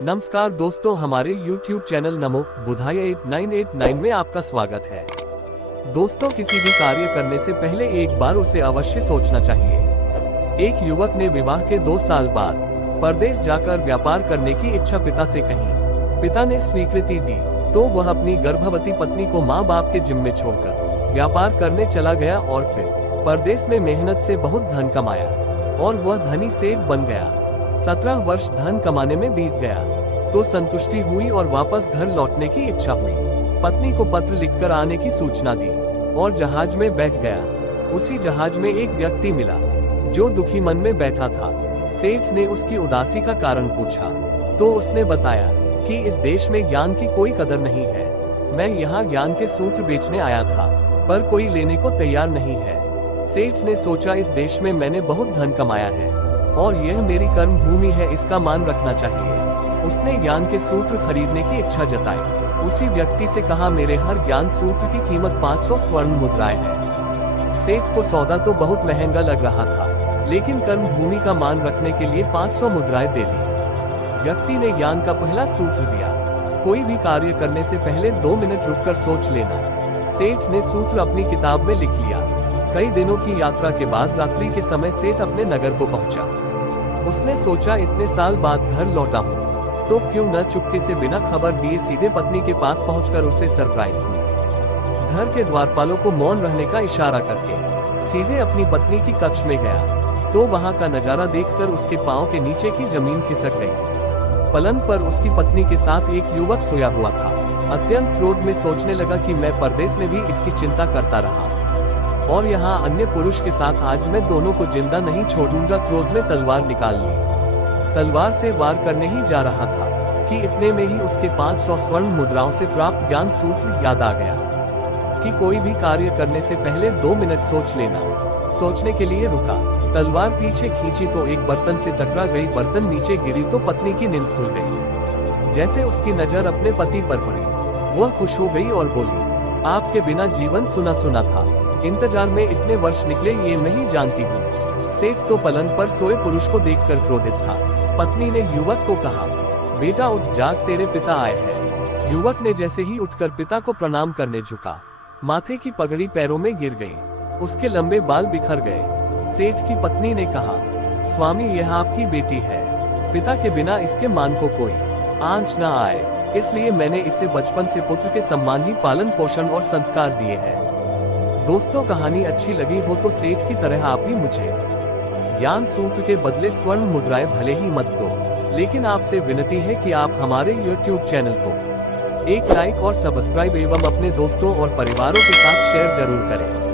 नमस्कार दोस्तों, हमारे YouTube चैनल नमो बुधाय 8989 में आपका स्वागत है। दोस्तों, किसी भी कार्य करने से पहले एक बार उसे अवश्य सोचना चाहिए। एक युवक ने विवाह के 2 साल बाद परदेश जाकर व्यापार करने की इच्छा पिता से कही। पिता ने स्वीकृति दी तो वह अपनी गर्भवती पत्नी को माँ बाप के जिम्मे छोड़कर व्यापार करने चला गया और फिर परदेश में मेहनत से बहुत धन कमाया और वह धनी सेठ बन गया। 17 वर्ष धन कमाने में बीत गया तो संतुष्टि हुई और वापस घर लौटने की इच्छा हुई। पत्नी को पत्र लिखकर आने की सूचना दी और जहाज में बैठ गया। उसी जहाज में एक व्यक्ति मिला जो दुखी मन में बैठा था। सेठ ने उसकी उदासी का कारण पूछा तो उसने बताया कि इस देश में ज्ञान की कोई कदर नहीं है। मैं यहाँ ज्ञान के सूत्र बेचने आया था पर कोई लेने को तैयार नहीं है। सेठ ने सोचा, इस देश में मैंने बहुत धन कमाया है और यह मेरी कर्म भूमि है, इसका मान रखना चाहिए। उसने ज्ञान के सूत्र खरीदने की इच्छा जताई। उसी व्यक्ति से कहा, मेरे हर ज्ञान सूत्र की कीमत 500 स्वर्ण मुद्राएं है। सेठ को सौदा तो बहुत महंगा लग रहा था, लेकिन कर्म भूमि का मान रखने के लिए 500 मुद्राएं दे दी। व्यक्ति ने ज्ञान का पहला सूत्र दिया, कोई भी कार्य करने से पहले 2 मिनट रुककर सोच लेना। सेठ ने सूत्र अपनी किताब में लिख लिया। कई दिनों की यात्रा के बाद रात्रि के समय सेठ अपने नगर को पहुंचा। उसने सोचा, इतने साल बाद घर लौटा हूँ तो क्यों न चुपके से बिना खबर दिए सीधे पत्नी के पास पहुंचकर उसे सरप्राइज दूं। घर के द्वारपालों को मौन रहने का इशारा करके सीधे अपनी पत्नी की कक्ष में गया तो वहां का नजारा देखकर उसके पांव के नीचे की जमीन खिसक गई। पलंग पर उसकी पत्नी के साथ एक युवक सोया हुआ था। अत्यंत क्रोध में सोचने लगा कि मैं परदेश में भी इसकी चिंता करता रहा और यहाँ अन्य पुरुष के साथ आज मैं दोनों को जिंदा नहीं छोड़ूंगा। क्रोध में तलवार निकाल ली। तलवार से वार करने ही जा रहा था कि इतने में ही उसके 500 स्वर्ण मुद्राओं से प्राप्त ज्ञान सूत्र याद आ गया कि कोई भी कार्य करने से पहले 2 मिनट सोच लेना। सोचने के लिए रुका, तलवार पीछे खींची तो एक बर्तन से टकरा गई। बर्तन नीचे गिरी तो पत्नी की नींद खुल गई। जैसे उसकी नजर अपने पति पर पड़ी, वह खुश हो गई और बोली, आपके बिना जीवन सुना सुना था, इंतजार में इतने वर्ष निकले ये नहीं जानती हूँ। सेठ तो पलंग पर सोए पुरुष को देखकर क्रोधित था। पत्नी ने युवक को कहा, बेटा उठ, जाग, तेरे पिता आए हैं। युवक ने जैसे ही उठकर पिता को प्रणाम करने झुका, माथे की पगड़ी पैरों में गिर गई। उसके लंबे बाल बिखर गए। सेठ की पत्नी ने कहा, स्वामी यह आपकी बेटी है, पिता के बिना इसके मान को कोई आंच न आए, इसलिए मैंने इसे बचपन से पुत्र के सम्मान ही पालन पोषण और संस्कार दिए हैं। दोस्तों, कहानी अच्छी लगी हो तो सेठ की तरह आप भी मुझे ज्ञान सूत्र के बदले स्वर्ण मुद्राएं भले ही मत दो, लेकिन आपसे विनती है कि आप हमारे YouTube चैनल को एक लाइक और सब्सक्राइब एवं अपने दोस्तों और परिवारों के साथ शेयर जरूर करें।